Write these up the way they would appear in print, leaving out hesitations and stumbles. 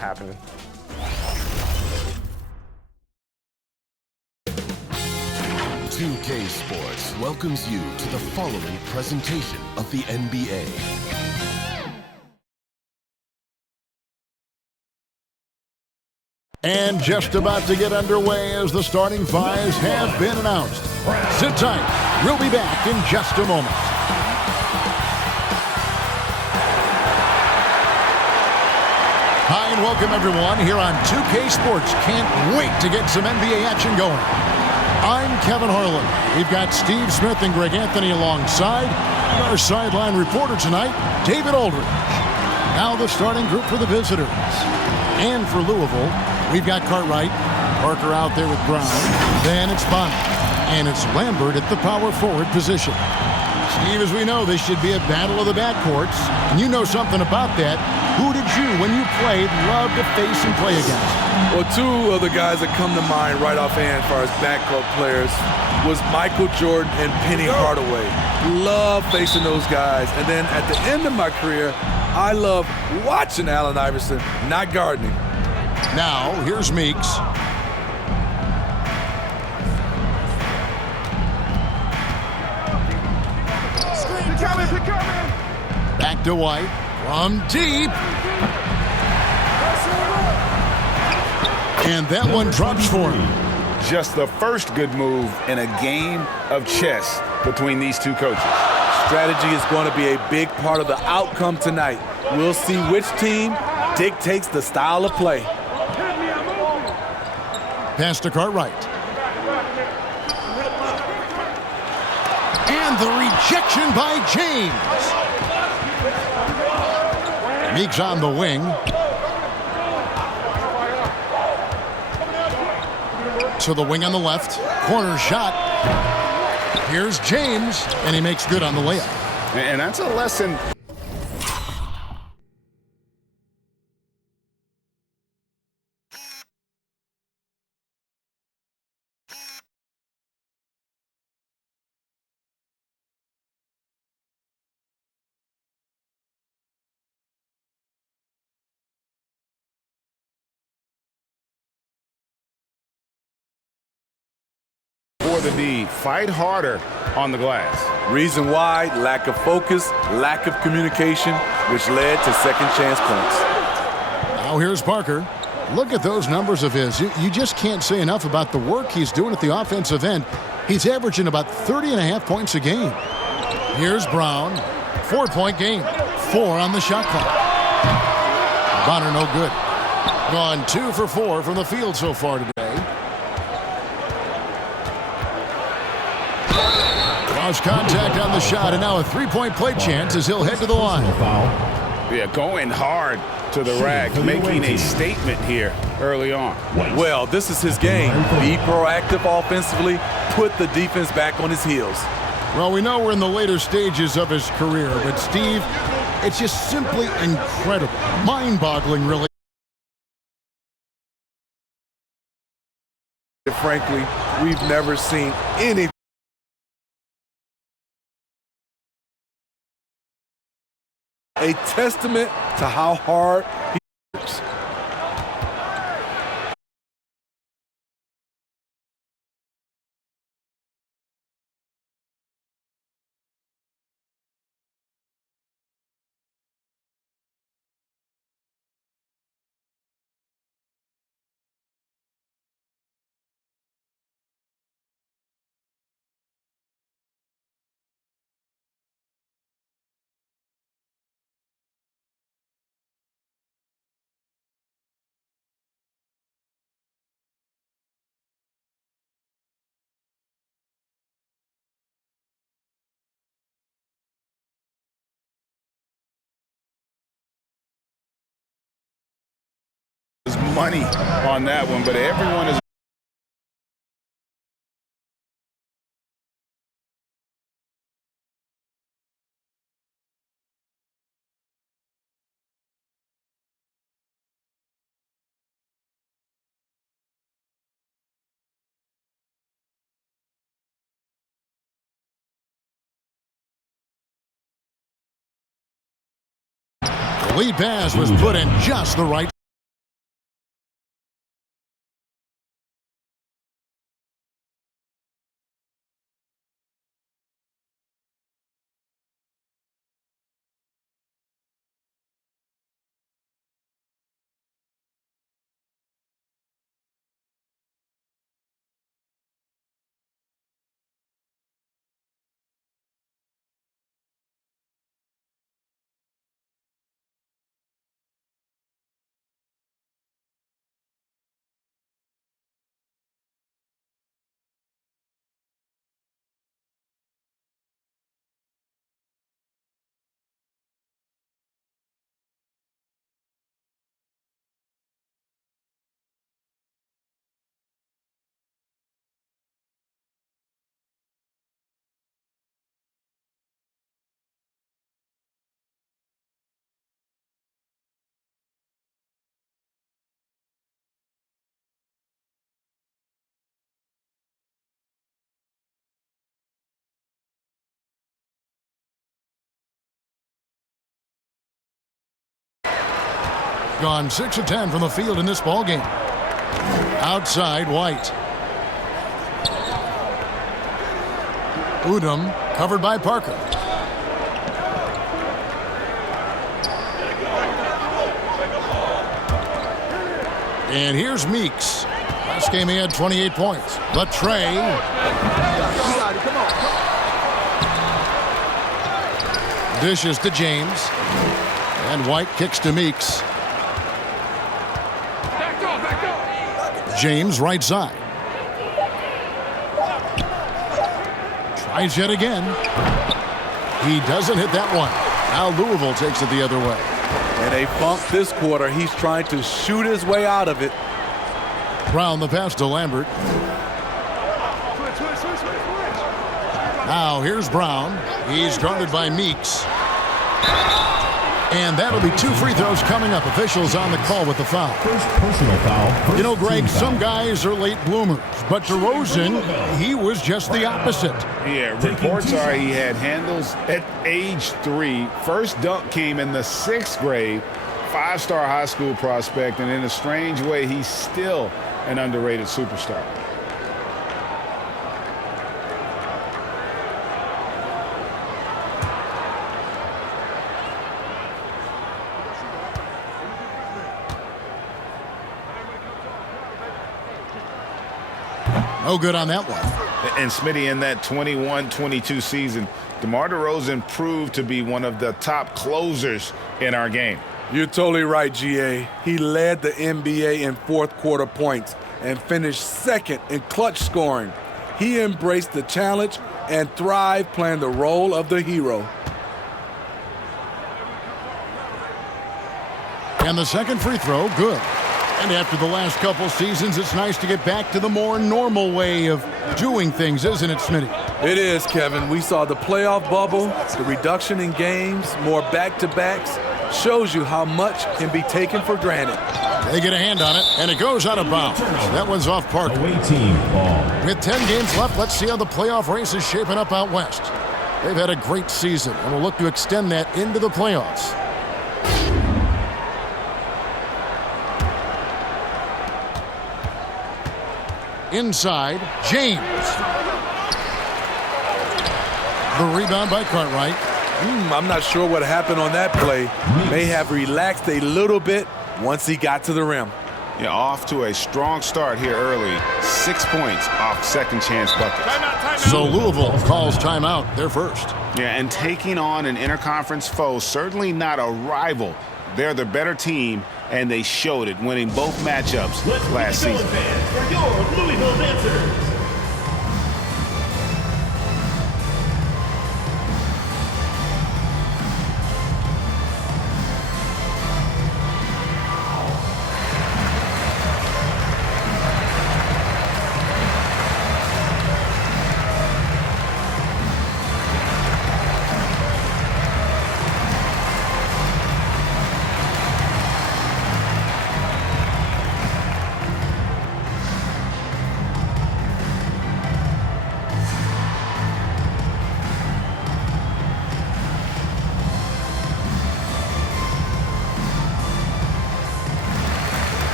happening. .2K Sports welcomes you to the following presentation of the NBA. And just about to get underway as the starting fives have been announced. Sit tight. We'll be back in just a moment. Hi, and welcome everyone here on 2K Sports. Can't wait to get some NBA action going. I'm Kevin Harlan. We've got Steve Smith and Greg Anthony alongside. And our sideline reporter tonight, David Aldridge. Now the starting group for the visitors. And for Louisville, we've got Cartwright, Parker out there with Brown. Then it's Bonner. And it's Lambert at the power forward position. Steve, as we know, this should be a battle of the backcourts. And you know something about that. Who did you, when you played, love to face and play against? Well, two of the guys that come to mind right offhand as far as backcourt players was Michael Jordan and Penny Hardaway. Love facing those guys. And then at the end of my career, I love watching Allen Iverson, not gardening. Now, here's Meeks. Back to White. From deep. And that one drops for him. Just the first good move in a game of chess between these two coaches. Strategy is going to be a big part of the outcome tonight. We'll see which team dictates the style of play. Pass to Cartwright. And the rejection by James. Meeks on the wing. To the wing on the left. Corner shot. Here's James, and he makes good on the layup. And that's a lesson. For the D, fight harder on the glass. Reason why, lack of focus, lack of communication, which led to second chance points. Now here's Parker. Look at those numbers of his. You just can't say enough about the work he's doing at the offensive end. He's averaging about 30.5 points a game. Here's Brown. 4-point game. 4 on the shot clock. Bonner no good. Gone 2 for 4 from the field so far today. Lost contact on the shot, and now a 3-point play chance as he'll head to the line. Yeah, going hard to the rack, making a statement here early on. Well, this is his game. Be proactive offensively, put the defense back on his heels. Well, we know we're in the later stages of his career, but Steve, it's just simply incredible, mind-boggling, really. Frankly, we've never seen anything. A testament to how hard he works. Money on that one, but everyone is Lead pass was put in just the right gone 6 of 10 from the field in this ballgame. Outside, White. Udom covered by Parker. And here's Meeks. Last game he had 28 points. Latre. Dishes to James. And White kicks to Meeks. James right side. Tries yet again. He doesn't hit that one. Now Louisville takes it the other way. And they bumped this quarter. He's trying to shoot his way out of it. Brown the pass to Lambert. Now here's Brown. He's guarded by Meeks. And that'll be 2 free throws coming up. Officials on the call with the foul. First personal foul. You know, Greg, some guys are late bloomers, but DeRozan, he was just the opposite. Yeah, reports are he had handles at age 3. First dunk came in the 6th grade. 5-star high school prospect, and in a strange way, he's still an underrated superstar. No good on that one. And Smitty, in that 21-22 season, DeMar DeRozan proved to be one of the top closers in our game. You're totally right, GA. He led the NBA in fourth quarter points and finished second in clutch scoring. He embraced the challenge and thrived playing the role of the hero. And the second free throw, good. And after the last couple seasons, it's nice to get back to the more normal way of doing things, isn't it, Smitty? It is, Kevin. We saw the playoff bubble, the reduction in games, more back-to-backs. Shows you how much can be taken for granted. They get a hand on it, and it goes out of bounds. That one's off Parker. Away team ball. With 10 games left, let's see how the playoff race is shaping up out west. They've had a great season, and will look to extend that into the playoffs. Inside, James. The rebound by Cartwright. I'm not sure what happened on that play. May have relaxed a little bit once he got to the rim. Yeah, off to a strong start here early. 6 points off second chance bucket. So Louisville calls timeout, their first. Yeah, and taking on an interconference foe, certainly not a rival. They're the better team, and they showed it, winning both matchups last season. For your Louisville dancers.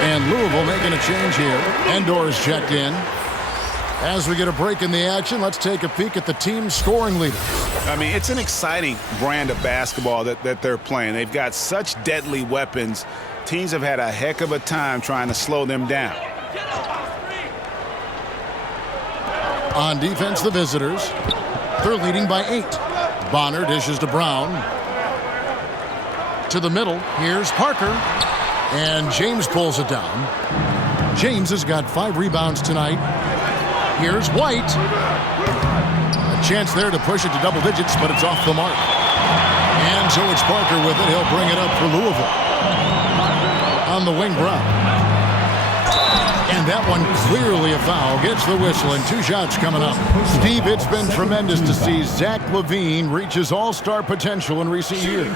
And Louisville making a change here. Endor's checked in. As we get a break in the action, let's take a peek at the team's scoring leaders. I mean, it's an exciting brand of basketball that they're playing. They've got such deadly weapons. Teams have had a heck of a time trying to slow them down. On defense, the visitors. They're leading by 8. Bonner dishes to Brown. To the middle, here's Parker. And James pulls it down. James has got 5 rebounds tonight. Here's White. A chance there to push it to double digits, but it's off the mark. And so it's Parker with it. He'll bring it up for Louisville. on the wing, Brown. And that one clearly a foul. Gets the whistle, and 2 shots coming up. Steve, it's been tremendous to see Zach LaVine reach his all-star potential in recent years.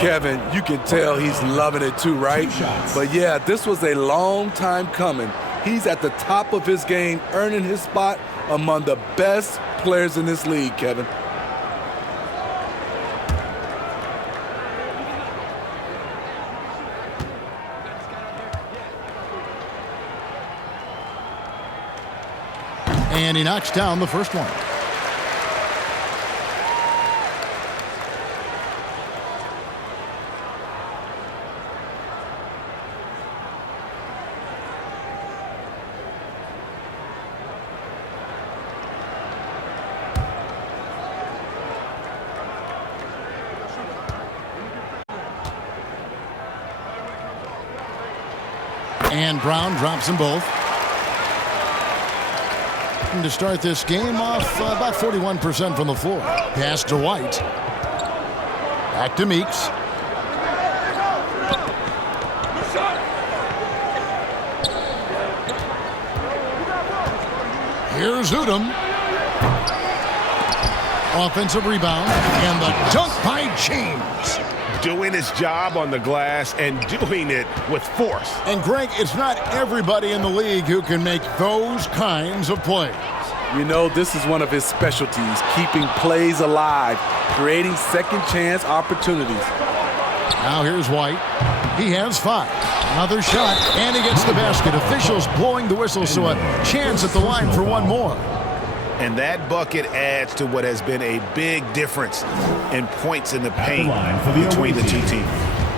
Kevin, you can tell he's loving it too, right? But yeah, this was a long time coming. He's at the top of his game, earning his spot among the best players in this league, Kevin. And he knocks down the first one. And Brown drops them both. And to start this game off about 41% from the floor. Pass to White. Back to Meeks. Here's Udom. Offensive rebound. And the dunk by James. Doing his job on the glass and doing it with force. And Greg, it's not everybody in the league who can make those kinds of plays. You know, this is one of his specialties, keeping plays alive, creating second chance opportunities. Now here's White. He has 5. Another shot, and he gets the basket. Officials blowing the whistle, so a chance at the line for one more. And that bucket adds to what has been a big difference in points in the paint between the two teams.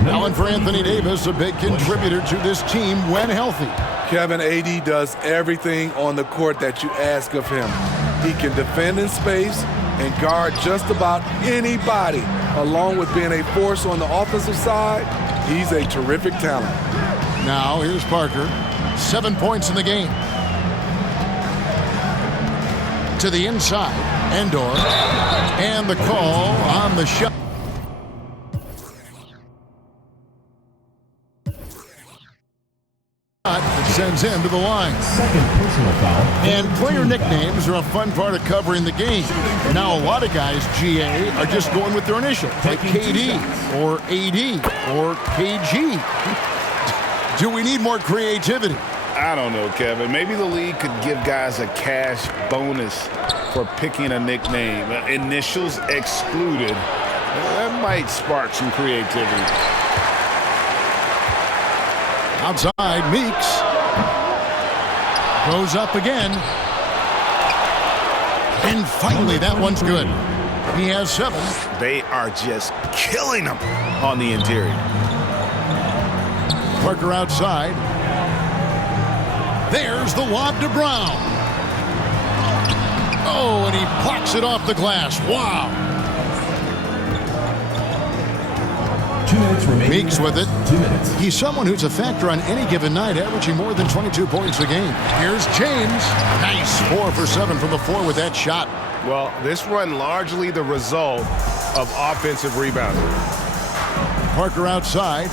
Now and for Anthony Davis, a big contributor to this team when healthy. Kevin, AD does everything on the court that you ask of him. He can defend in space and guard just about anybody. Along with being a force on the offensive side, he's a terrific talent. Now here's Parker. 7 points in the game. To the inside, Endor, and the call on the shot. Sends him to the line. Second personal foul. And player nicknames are a fun part of covering the game. Now a lot of guys, GA, are just going with their initials, like KD or AD or KG. Do we need more creativity? I don't know, Kevin. Maybe the league could give guys a cash bonus for picking a nickname. Initials excluded. That might spark some creativity. Outside, Meeks. Goes up again. And finally, that one's good. He has 7. They are just killing them on the interior. Parker outside. There's the lob to Brown. Oh, and he blocks it off the glass. Wow. 2 minutes remaining. Meeks with it. 2 minutes. He's someone who's a factor on any given night, averaging more than 22 points a game. Here's James. Nice. 4 for 7 from the floor with that shot. Well, this run largely the result of offensive rebounding. Parker outside.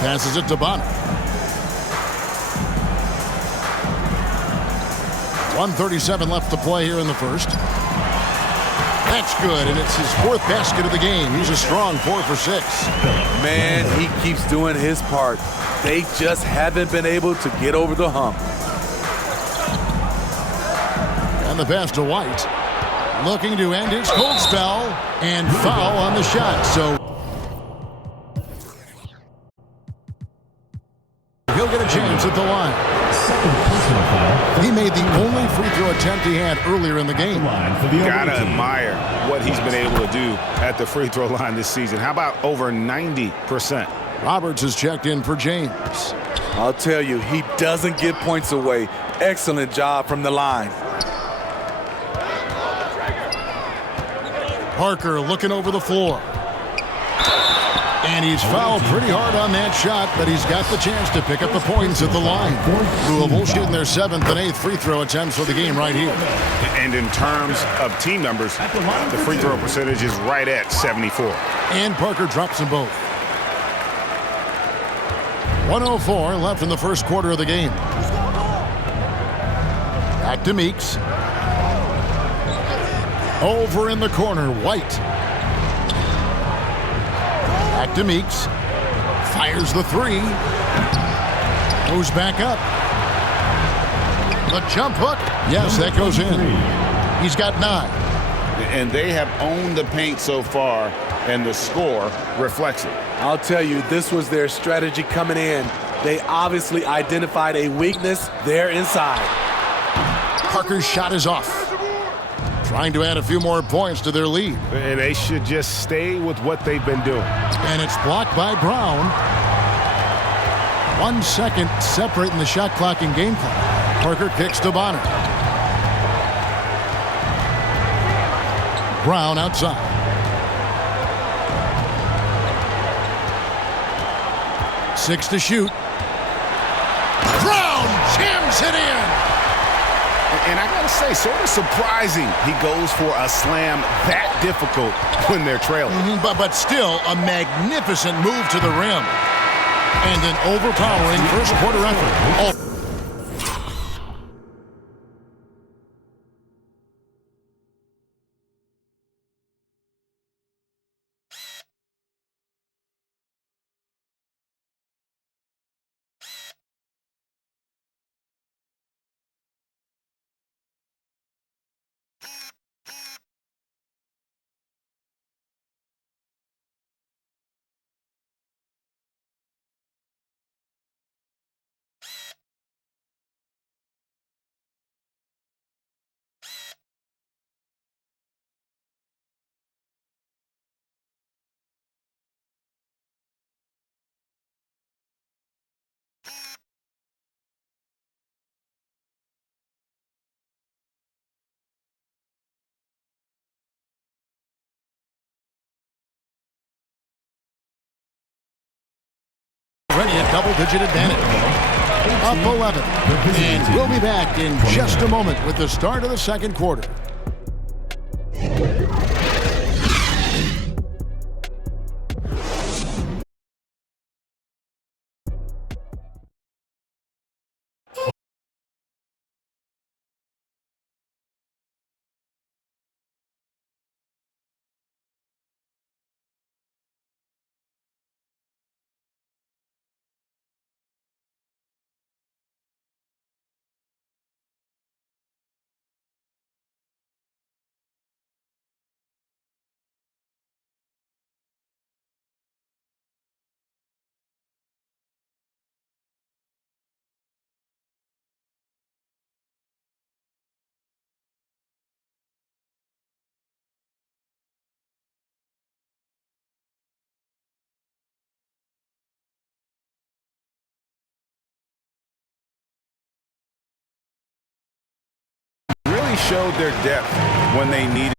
Passes it to Bonner. 1:37 left to play here in the first. That's good, and it's his 4th basket of the game. He's a strong 4 for 6. Man, he keeps doing his part. They just haven't been able to get over the hump. And the pass to White. Looking to end his cold spell, and foul on the shot. So he'll get a chance at the line. Second personal foul. He made the only free throw attempt he had earlier in the game. Line for the Gotta away team. admire what he's been able to do at the free throw line this season. How about over 90%? Roberts has checked in for James. I'll tell you, he doesn't give points away. Excellent job from the line. Parker looking over the floor. And he's fouled pretty hard on that shot, but he's got the chance to pick up the points at the line. Louisville shooting their 7th and 8th free throw attempts for the game right here. And in terms of team numbers, the free throw percentage is right at 74. And Parker drops them both. 1:04 left in the first quarter of the game. Back to Meeks. Over in the corner, White. Back to Meeks. Fires the three. Goes back up. The jump hook. Yes, that goes in. He's got 9. And they have owned the paint so far, and the score reflects it. I'll tell you, this was their strategy coming in. They obviously identified a weakness there inside. Parker's shot is off. Trying to add a few more points to their lead. And they should just stay with what they've been doing. And it's blocked by Brown. 1 second separating the shot clock and game clock. Parker kicks to Bonner. Brown outside. Six to shoot. Brown jams it in. And I gotta say, sort of surprising he goes for a slam that difficult when they're trailing. But still a magnificent move to the rim. And an overpowering first quarter effort. Already a double-digit advantage. Up 11. And we'll be back in just a moment with the start of the second quarter. Showed their depth when they needed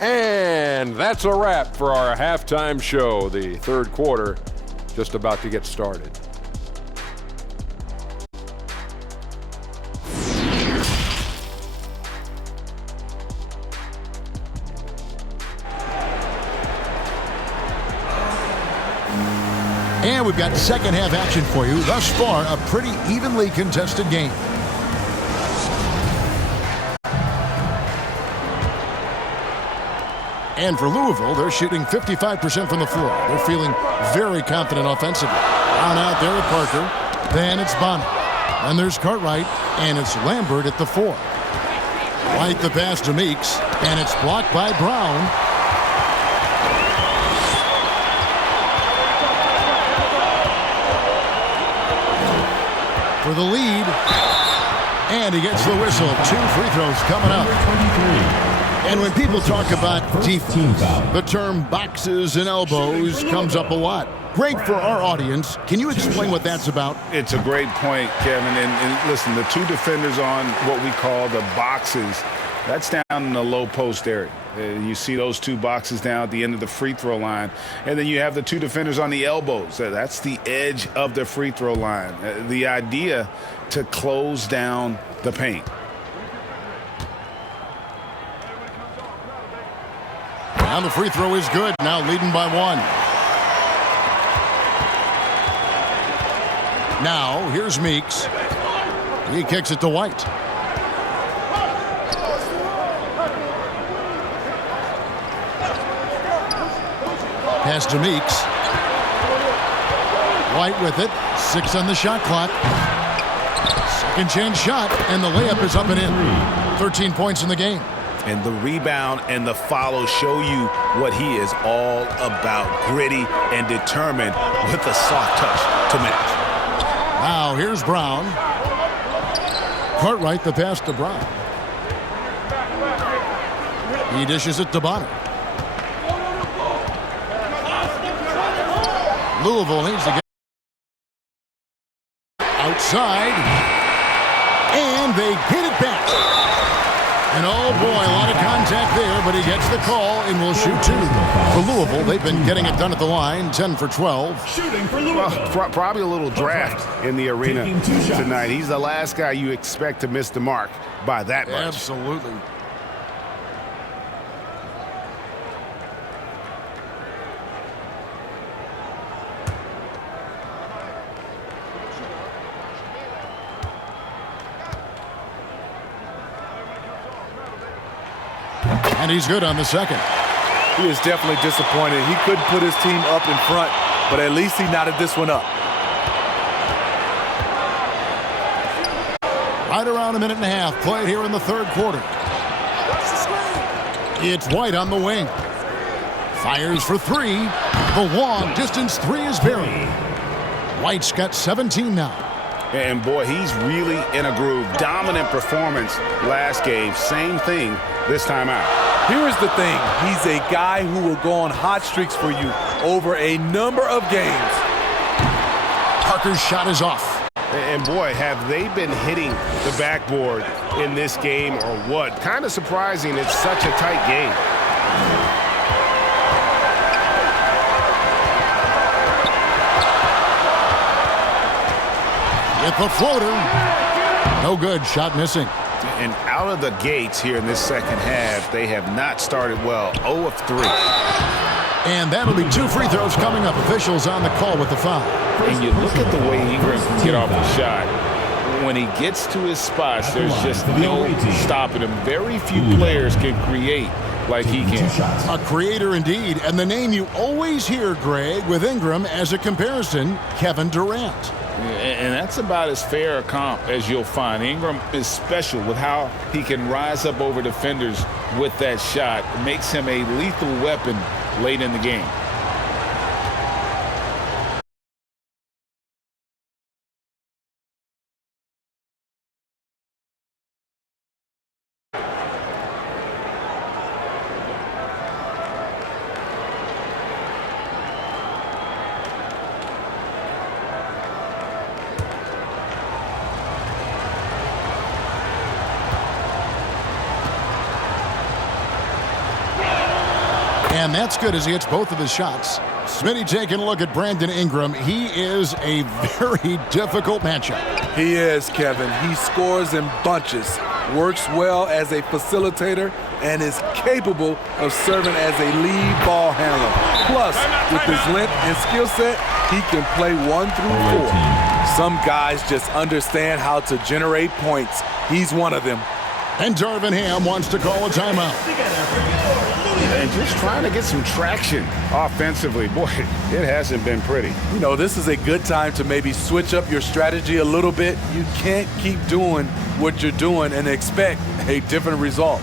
And that's a wrap for our halftime show. The third quarter just about to get started. And we've got second half action for you. Thus far, a pretty evenly contested game. And for Louisville, they're shooting 55% from the floor. They're feeling very confident offensively. On out there at Parker. Then it's Bonner. Then there's Cartwright. And it's Lambert at the 4. White the pass to Meeks. And it's blocked by Brown. For the lead. And he gets the whistle. 2 free throws coming up. And when people talk about defense, the term boxes and elbows comes up a lot. Greg, for our audience, can you explain what that's about? It's a great point, Kevin. And listen, the 2 defenders on what we call the boxes, that's down in the low post area. You see those 2 boxes down at the end of the free throw line. And then you have the 2 defenders on the elbows. That's the edge of the free throw line. The idea to close down the paint. Now the free throw is good. Now leading by 1. Now here's Meeks. He kicks it to White. Pass to Meeks. White with it. 6 on the shot clock. Second chance shot, and the layup is up and in. 13 points in the game. And the rebound and the follow show you what he is all about. Gritty and determined with a soft touch to match. Now here's Brown. Cartwright the pass to Brown. He dishes it to Bonner. Louisville needs to get outside. And they get it back. And oh boy, a lot of contact there, but he gets the call and will shoot 2. For Louisville, they've been getting it done at the line, 10 for 12. Shooting for Louisville. Well, probably a little draft in the arena tonight. He's the last guy you expect to miss the mark by that much. Absolutely. And he's good on the second. He is definitely disappointed. He couldn't put his team up in front, but at least he knotted this one up. Right around a minute and a half played here in the third quarter. It's White on the wing. Fires for 3. The long distance 3 is buried. White's got 17 now. And boy, he's really in a groove. Dominant performance last game. Same thing this time out. Here's the thing. He's a guy who will go on hot streaks for you over a number of games. Parker's shot is off. And boy, have they been hitting the backboard in this game or what? Kind of surprising. It's such a tight game. With the floater. No good. Shot missing. And out of the gates here in this second half, they have not started well. 0 of 3. And that'll be 2 free throws coming up. Officials on the call with the foul. And you look at the way Ingram can get off a shot. When he gets to his spots, there's just no stopping him. Very few players can create like he can. A creator indeed. And the name you always hear, Greg, with Ingram as a comparison, Kevin Durant. And that's about as fair a comp as you'll find. Ingram is special with how he can rise up over defenders with that shot. It makes him a lethal weapon late in the game. And that's good as he hits both of his shots. Smitty taking a look at Brandon Ingram. He is a very difficult matchup. He is, Kevin. He scores in bunches, works well as a facilitator, and is capable of serving as a lead ball handler. Plus, with his length and skill set, he can play 1 through 4. Some guys just understand how to generate points. He's one of them. And Darvin Ham wants to call a timeout. And just trying to get some traction offensively. Boy, it hasn't been pretty. You know, this is a good time to maybe switch up your strategy a little bit. You can't keep doing what you're doing and expect a different result.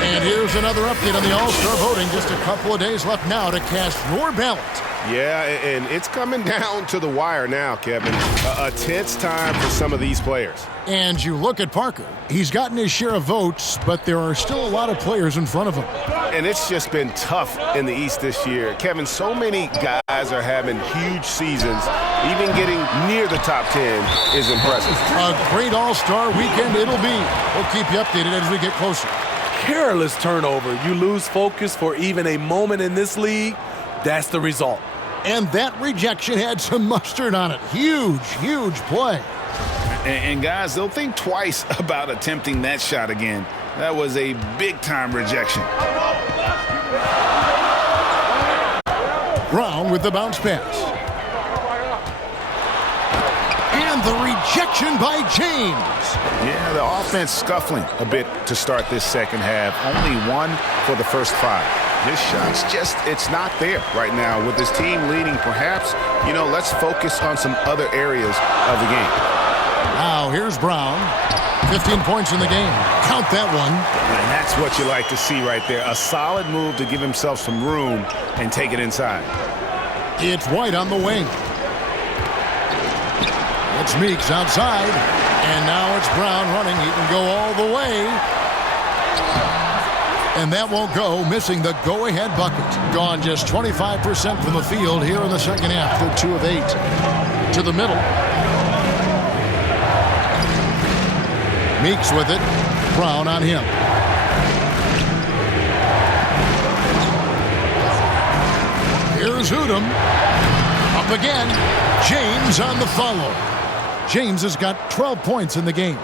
And here's another update on the All-Star voting. Just a couple of days left now to cast your ballot. Yeah, and it's coming down to the wire now, Kevin. A tense time for some of these players. And you look at Parker. He's gotten his share of votes, but there are still a lot of players in front of him. And it's just been tough in the East this year. Kevin, so many guys are having huge seasons. Even getting near the top 10 is impressive. A great All-Star weekend it'll be. We'll keep you updated as we get closer. Careless turnover. You lose focus for even a moment in this league. That's the result. And that rejection had some mustard on it. Huge, huge play. And guys, they'll think twice about attempting that shot again. That was a big-time rejection. Brown with the bounce pass. And the rejection by James. Yeah, the offense scuffling a bit to start this second half. Only 1 for the first 5. His shot's just, it's not there right now. With his team leading, perhaps, let's focus on some other areas of the game. Now, here's Brown. 15 points in the game. Count that one. And that's what you like to see right there. A solid move to give himself some room and take it inside. It's White on the wing. It's Meeks outside. And now it's Brown running. He can go all the way. And that won't go, missing the go-ahead bucket. Gone just 25% from the field here in the second half. They're 2 of 8. To the middle. Meeks with it. Brown on him. Here's Udom. Up again. James on the follow. James has got 12 points in the game.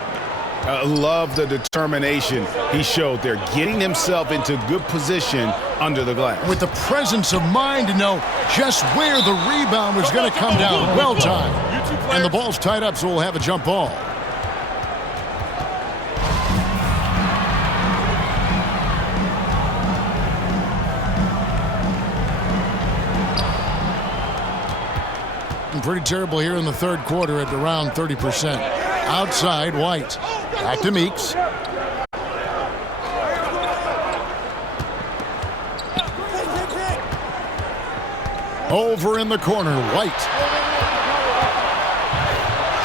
Love the determination he showed there, getting himself into good position under the glass. With the presence of mind to know just where the rebound was going to come down. Well timed. And the ball's tied up, so we'll have a jump ball. Pretty terrible here in the third quarter at around 30%. Outside, White. Back to Meeks. Over in the corner, White.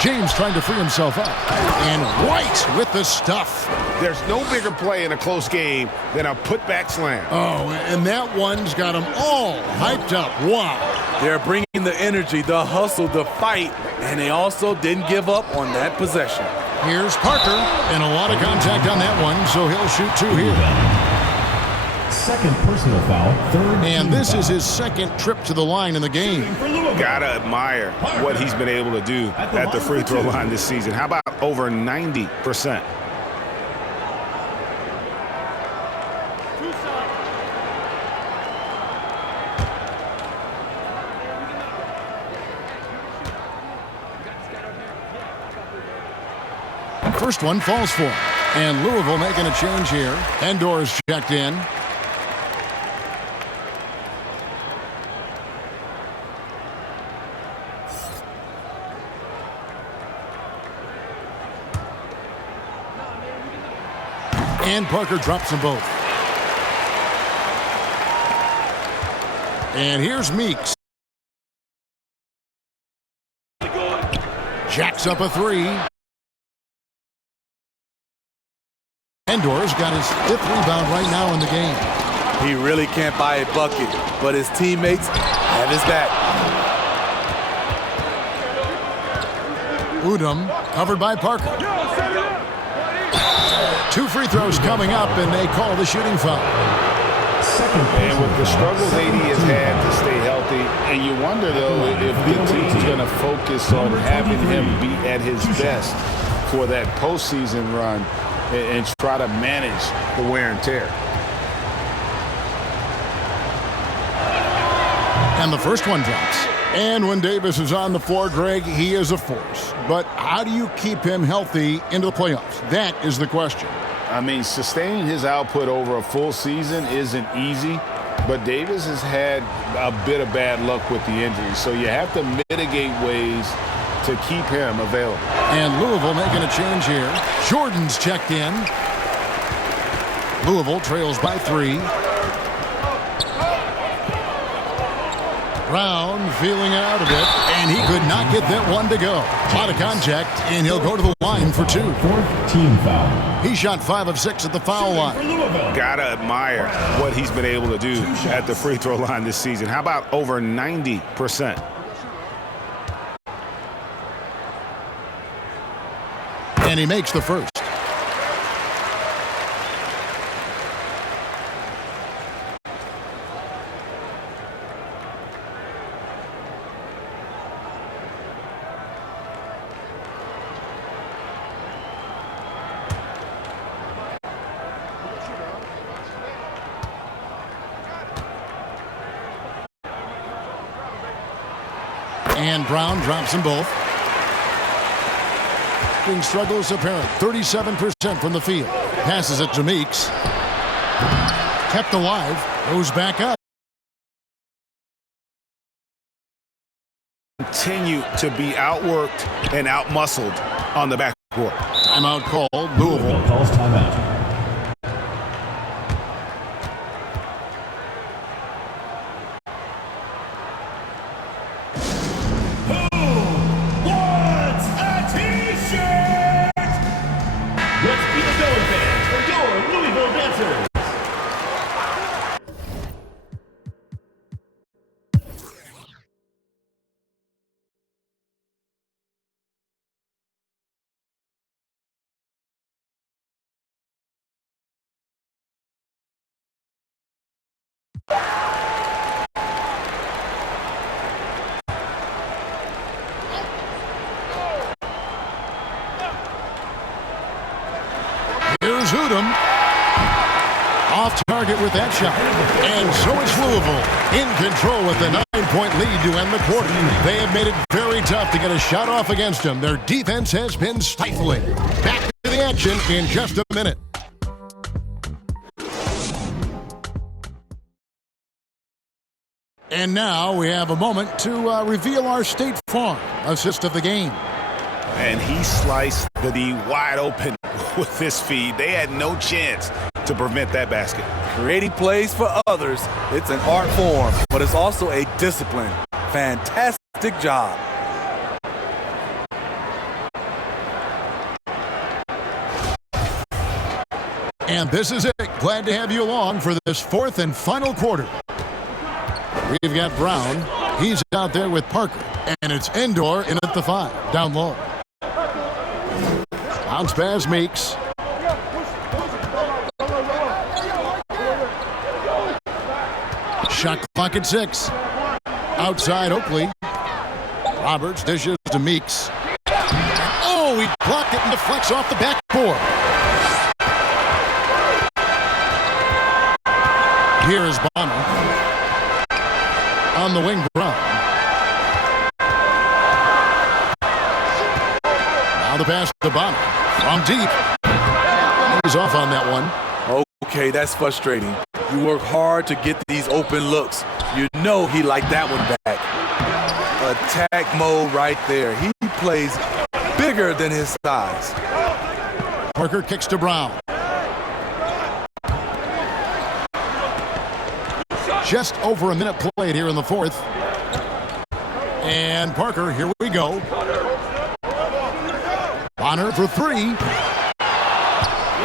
James trying to free himself up. And White with the stuff. There's no bigger play in a close game than a putback slam. Oh, and that one's got them all hyped up. Wow. They're bringing the energy, the hustle, the fight, and they also didn't give up on that possession. Here's Parker, and a lot of contact on that one, so he'll shoot 2 here. Second personal foul. Third. And this is his second trip to the line in the game. Gotta admire what he's been able to do at the free throw line this season. How about over 90%? First one falls for him. And Louisville making a change here. Endor's checked in. And Parker drops them both. And here's Meeks. Jacks up a 3. Endor's got his 5th rebound right now in the game. He really can't buy a bucket, but his teammates have his back. Udom covered by Parker. 2 free throws coming up, and they call the shooting foul. And with the struggles AD has had to stay healthy, and you wonder, though, if the team's going to focus on having him be at his best for that postseason run and try to manage the wear and tear. And the first one drops. And when Davis is on the floor, Greg, he is a force. But how do you keep him healthy into the playoffs? That is the question. I mean, sustaining his output over a full season isn't easy, but Davis has had a bit of bad luck with the injury, so you have to mitigate ways to keep him available. And Louisville making a change here. Jordan's checked in. Louisville trails by 3. Brown feeling out a bit, and he could not get that one to go. Out of contact, and he'll go to the line for 2. 4th team foul. He shot 5 of 6 at the foul line. Gotta admire what he's been able to do at the free throw line this season. How about over 90%? And he makes the first. And Brown drops them both. Struggles apparent. 37% from the field. Passes it to Meeks. Kept alive. Goes back up. Continue to be outworked and outmuscled on the backcourt. Timeout called. Louisville calls timeout. Here's Udom. Off target with that shot. And so is Louisville in control with the 9-point lead to end the quarter. They have made it very tough to get a shot off against them. Their defense has been stifling. Back to the action in just a minute. And now we have a moment to reveal our State Farm assist of the game. And he sliced the D wide open with this feed. They had no chance to prevent that basket. Creating plays for others, it's an art form, but it's also a discipline. Fantastic job. And this is it. Glad to have you along for this 4th and final quarter. We've got Brown. He's out there with Parker. And it's Indoor in at the 5. Down low. Bounce pass Meeks. Shot clock at 6. Outside Oakley. Roberts dishes to Meeks. Oh, he blocked it and deflects off the backboard. Here is Bonner. On the wing, Brown. Now the pass to Bonner. From deep. He's off on that one. Okay, that's frustrating. You work hard to get these open looks. You know he liked that one back. Attack mode right there. He plays bigger than his size. Parker kicks to Brown. Just over a minute played here in the 4th. And Parker, here we go. Bonner for 3.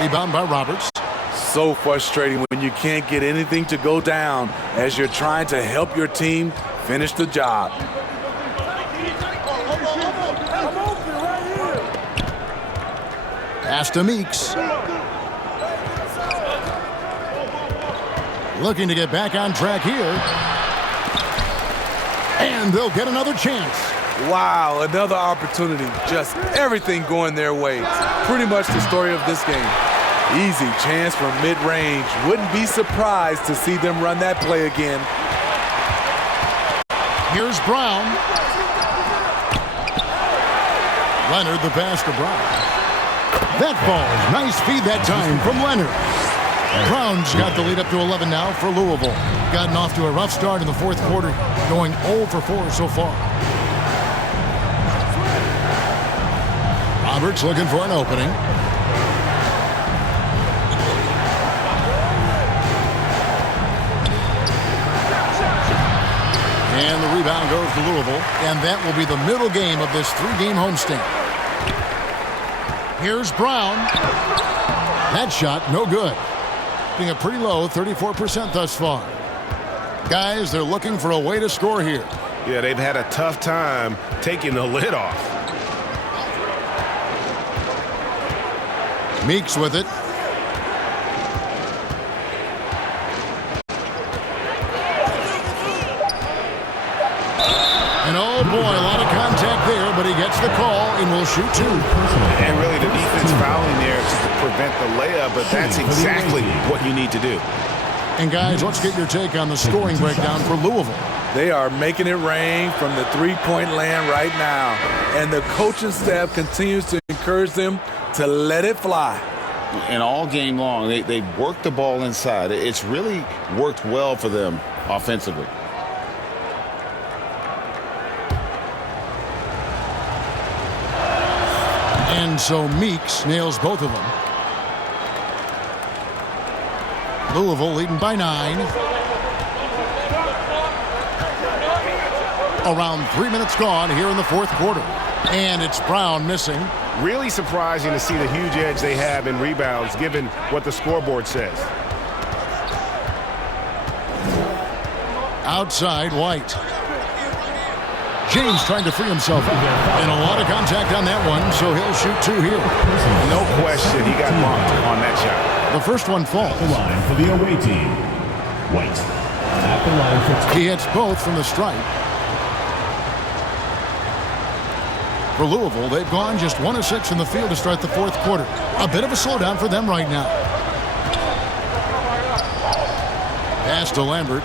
Rebound by Roberts. So frustrating when you can't get anything to go down as you're trying to help your team finish the job. Pass to Meeks. Looking to get back on track here. And they'll get another chance. Wow, another opportunity. Just everything going their way. Pretty much the story of this game. Easy chance from mid-range. Wouldn't be surprised to see them run that play again. Here's Brown. Leonard, the pass to Brown. That falls. Nice feed that time from Leonard. Brown's got the lead up to 11 now for Louisville. Gotten off to a rough start in the fourth quarter, going 0 for 4 so far. Roberts looking for an opening. And the rebound goes to Louisville, and that will be the middle game of this 3-game homestand. Here's Brown. That shot, no good. Being a pretty low 34% thus far. Guys, they're looking for a way to score here. Yeah, they've had a tough time taking the lid off. Meeks with it. And oh boy, a lot of contact there, but he gets the call and will shoot 2. And really the defense fouling there to prevent the layup, but that's exactly what you need to do. And guys, let's get your take on the scoring breakdown for Louisville. They are making it rain from the three-point land right now. And the coaching staff continues to encourage them to let it fly. And all game long, they've worked the ball inside. It's really worked well for them offensively. And so Meeks nails both of them. Louisville leading by 9. Around 3 minutes gone here in the fourth quarter. And it's Brown missing. Really surprising to see the huge edge they have in rebounds, given what the scoreboard says. Outside, White. James trying to free himself. And a lot of contact on that one, so he'll shoot 2 here. No question, he got bumped on that shot. The first one falls. The line for the away team. White. At the line for He hits both from the stripe. For Louisville, they've gone just 1 of 6 in the field to start the fourth quarter. A bit of a slowdown for them right now. Pass to Lambert.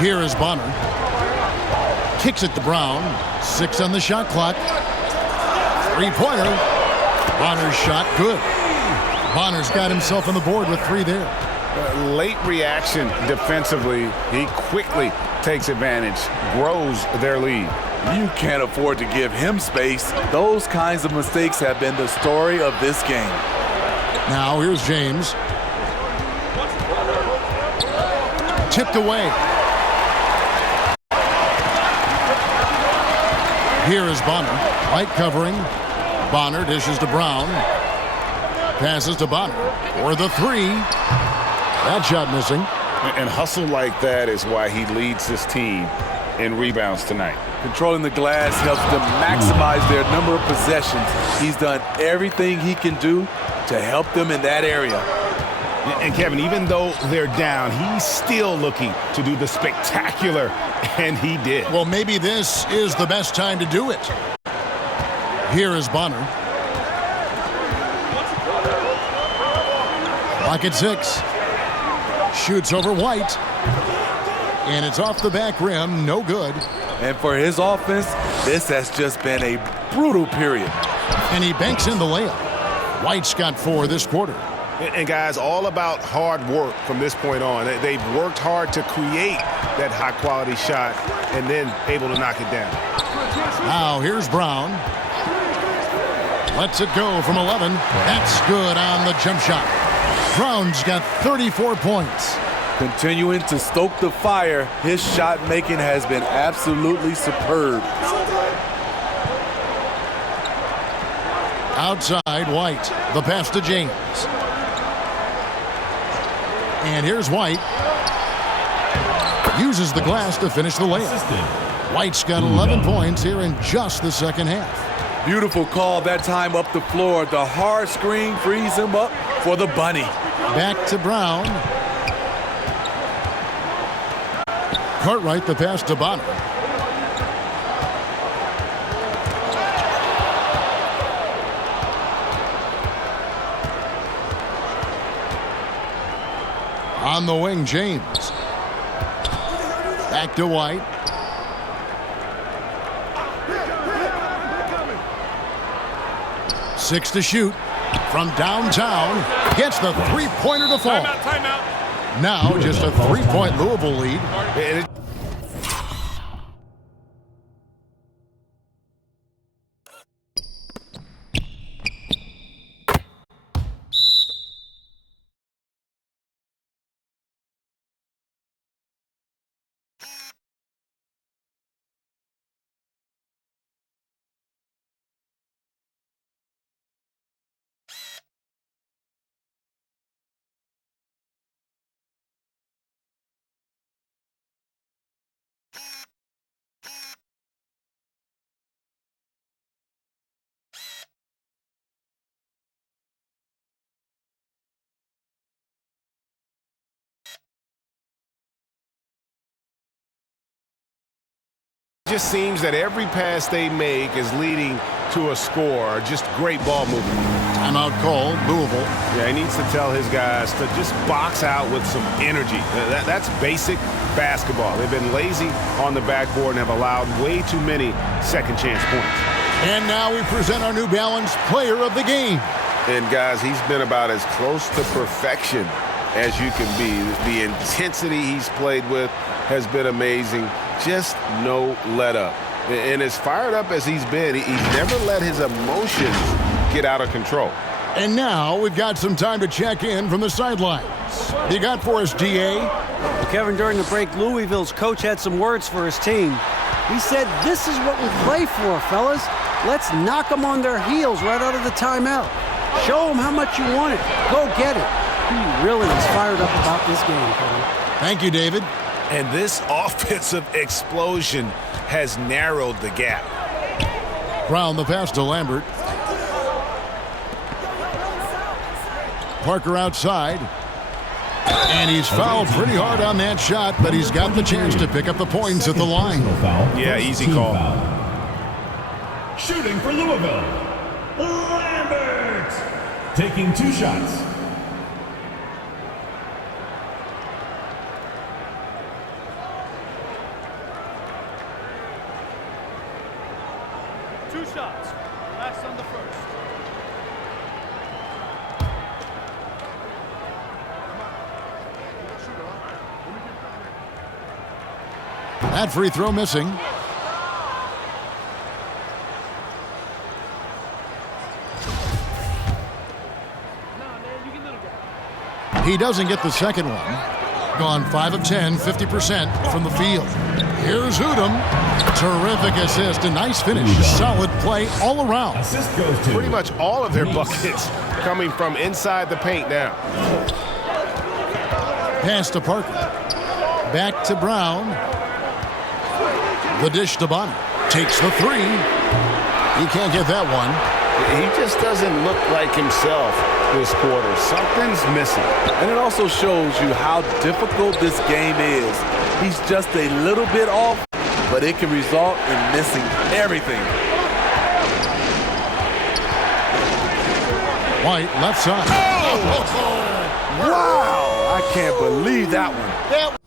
Here is Bonner. Kicks it to Brown. 6 on the shot clock. 3-pointer. Bonner's shot good. Bonner's got himself on the board with 3 there. Late reaction defensively. He quickly takes advantage, grows their lead. You can't afford to give him space. Those kinds of mistakes have been the story of this game. Now here's James. Tipped away. Here is Bonner. White covering. Bonner dishes to Brown. Passes to Bonner for the 3. That shot missing. And hustle like that is why he leads this team in rebounds tonight. Controlling the glass helps them maximize their number of possessions. He's done everything he can do to help them in that area. And Kevin, even though they're down, he's still looking to do the spectacular, and he did. Well, maybe this is the best time to do it. Here is Bonner. Clock at 6. Shoots over White. And it's off the back rim. No good. And for his offense, this has just been a brutal period. And he banks in the layup. White's got 4 this quarter. And guys, all about hard work from this point on. They've worked hard to create that high-quality shot and then able to knock it down. Now here's Brown. Lets it go from 11. That's good on the jump shot. Brown's got 34 points. Continuing to stoke the fire, his shot making has been absolutely superb. Outside, White. The pass to James. And here's White. Uses the glass to finish the layup. White's got 11 points here in just the second half. Beautiful call that time up the floor. The hard screen frees him up for the bunny. Back to Brown. Cartwright the pass to Bonner. On the wing, James. Back to White. Six to shoot from downtown. Gets the three-pointer to fall. Timeout. Now just a three-point Louisville lead. It just seems that every pass they make is leading to a score. Just great ball movement. Timeout call, Louisville. Yeah, he needs to tell his guys to just box out with some energy. That's basic basketball. They've been lazy on the backboard and have allowed way too many second chance points. And now we present our New Balance player of the game. And guys, he's been about as close to perfection as you can be. The intensity he's played with has been amazing. Just no let up. And as fired up as he's been, he's never let his emotions get out of control. And now we've got some time to check in from the sidelines. You got for us, DA? Well, Kevin, during the break, Louisville's coach had some words for his team. He said, "This is what we play for, fellas. Let's knock them on their heels right out of the timeout. Show them how much you want it. Go get it." He really is fired up about this game, Kevin. Thank you, David. And this offensive explosion has narrowed the gap. Brown the pass to Lambert. Parker outside. And he's fouled pretty hard on that shot, but he's got the chance to pick up the points at the line. Yeah, easy call. Shooting for Louisville, Lambert. Taking 2 shots. Last on the first. That free throw missing. He doesn't get the second one. Gone 5 of 10, 50% from the field. Here's Udom. Terrific assist, a nice finish. Solid play all around. Assist goes to Pretty much all of their buckets coming from inside the paint now. Pass to Parker. Back to Brown. The dish to Bonner. Takes the three. He can't get that one. He just doesn't look like himself this quarter. Something's missing. And it also shows you how difficult this game is. He's just a little bit off, but it can result in missing everything. White, left side. Wow! I can't believe that one.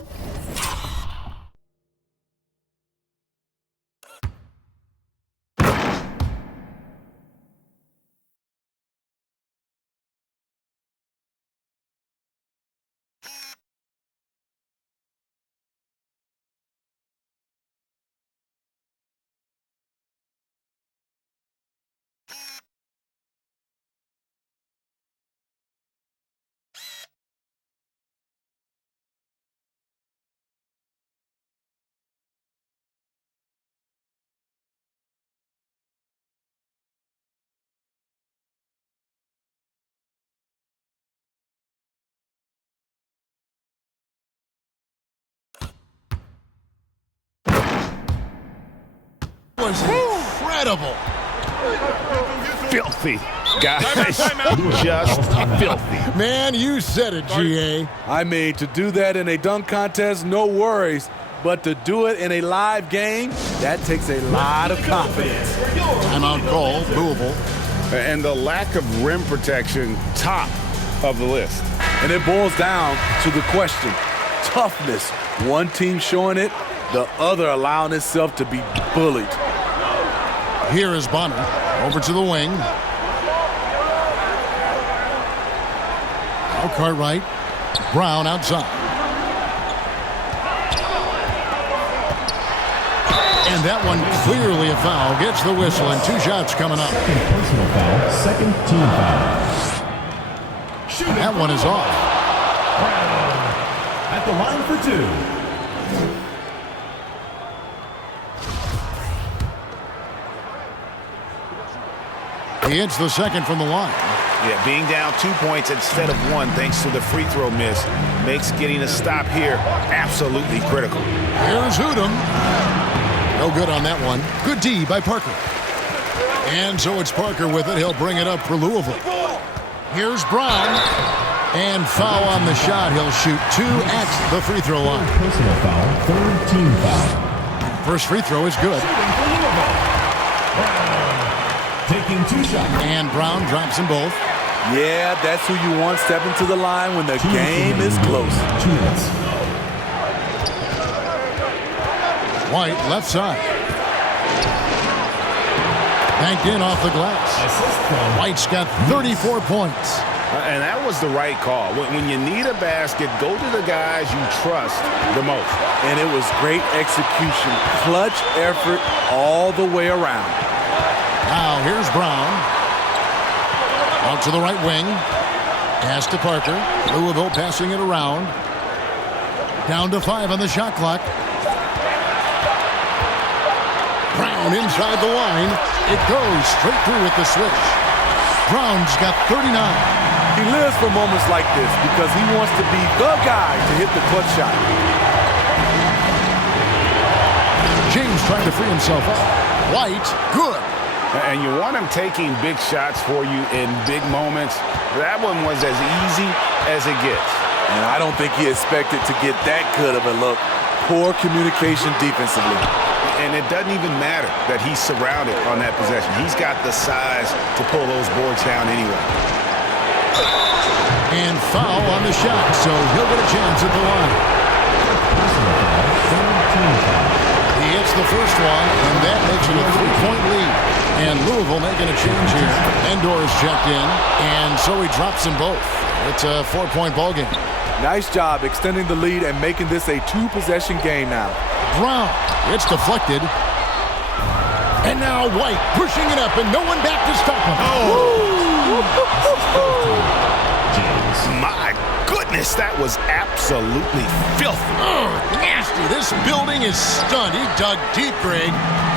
Was incredible. Filthy. Guys, just filthy. Man, you said it, GA. I mean, to do that in a dunk contest, no worries. But to do it in a live game, that takes a lot of confidence. Timeout call, Louisville. And the lack of rim protection, top of the list. And it boils down to the question, toughness. One team showing it, the other allowing itself to be bullied. Here is Bonner. Over to the wing. Now Cartwright. Brown outside. And that one clearly a foul. Gets the whistle and 2 shots coming up. Personal foul, second team foul. That one is off. At the line for 2. He hits the second from the line. Yeah, being down 2 points instead of 1 thanks to the free throw miss makes getting a stop here absolutely critical. Here's Udom. No good on that one. Good D by Parker. And so it's Parker with it. He'll bring it up for Louisville. Here's Brown. And foul on the shot. He'll shoot 2 at the free throw line. Personal foul, third team foul. First free throw is good. Taking 2 shots. And Brown drops them both. Yeah, that's who you want stepping to the line when the game is close. 2 minutes. White left side. Banked in off the glass. White's got 34 points. And that was the right call. When you need a basket, go to the guys you trust the most. And it was great execution. Clutch effort all the way around. Now here's Brown. Out to the right wing. Pass to Parker. Louisville passing it around. Down to 5 on the shot clock. Brown inside the line. It goes straight through with the switch. Brown's got 39. He lives for moments like this because he wants to be the guy to hit the clutch shot. James trying to free himself up. White, good. And you want him taking big shots for you in big moments. That one was as easy as it gets. And I don't think he expected to get that good of a look. Poor communication defensively. And it doesn't even matter that he's surrounded on that possession. He's got the size to pull those boards down anyway. And foul on the shot, so he'll get a chance at the line. He hits the first one, and that makes it a 3-point lead. And Louisville making a change here. Endor's checked in, and so he drops them both. It's a 4-point ball game. Nice job extending the lead and making this a 2-possession game now. Brown, it's deflected. And now White pushing it up, and no one back to stop him. My goodness, that was absolutely filthy. Nasty. This building is stunned. He dug deep, Greg,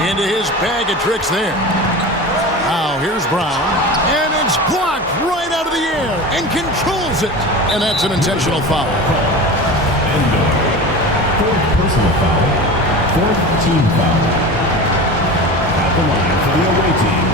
into his bag of tricks there. Now here's Brown, and it's blocked right out of the air and controls it. And that's an intentional foul. Endor. Fourth personal foul, fourth team foul. At the line for the away team.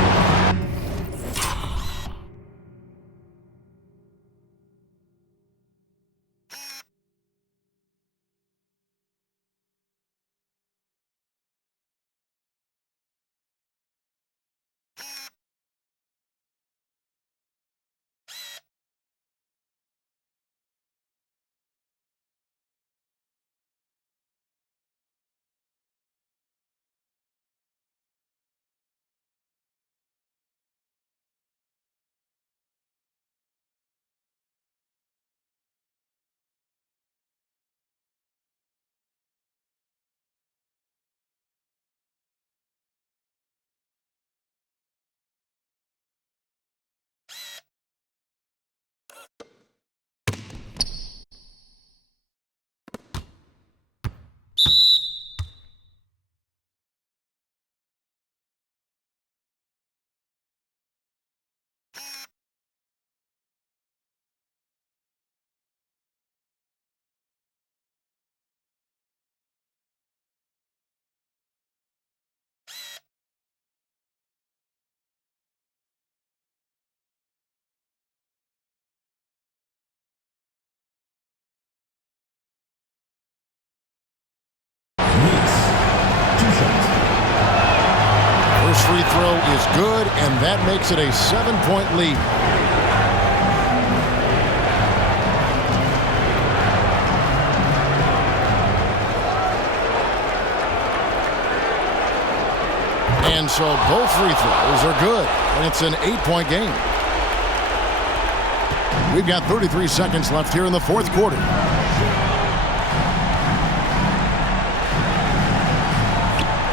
free throw is good, and that makes it a 7-point lead. And so both free throws are good, and it's an 8-point game. We've got 33 seconds left here in the fourth quarter.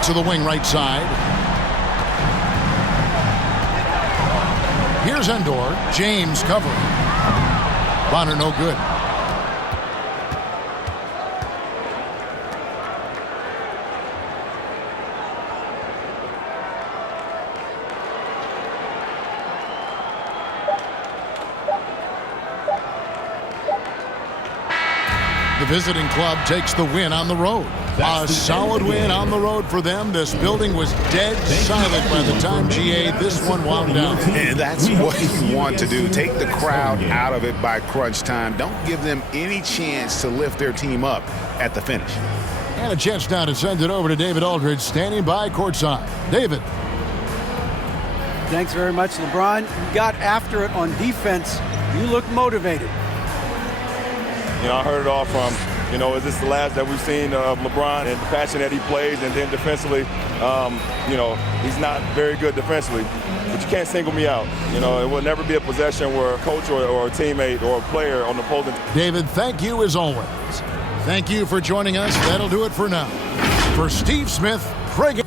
To the wing right side. Here's Endor. James covering. Bonner no good. The visiting club takes the win on the road. A solid win on the road for them. This building was dead silent by the time GA this one wound down. And that's what you want to do. Take the crowd out of it by crunch time. Don't give them any chance to lift their team up at the finish. And a chance now to send it over to David Aldridge, standing by courtside. David. Thanks very much, LeBron. You got after it on defense. You look motivated. You know, I heard it all from, is this the last that we've seen of LeBron and the passion that he plays? And then defensively, he's not very good defensively. But you can't single me out. It will never be a possession where a coach or a teammate or a player on the opposing. David, thank you as always. Thank you for joining us. That'll do it for now. For Steve Smith, Craig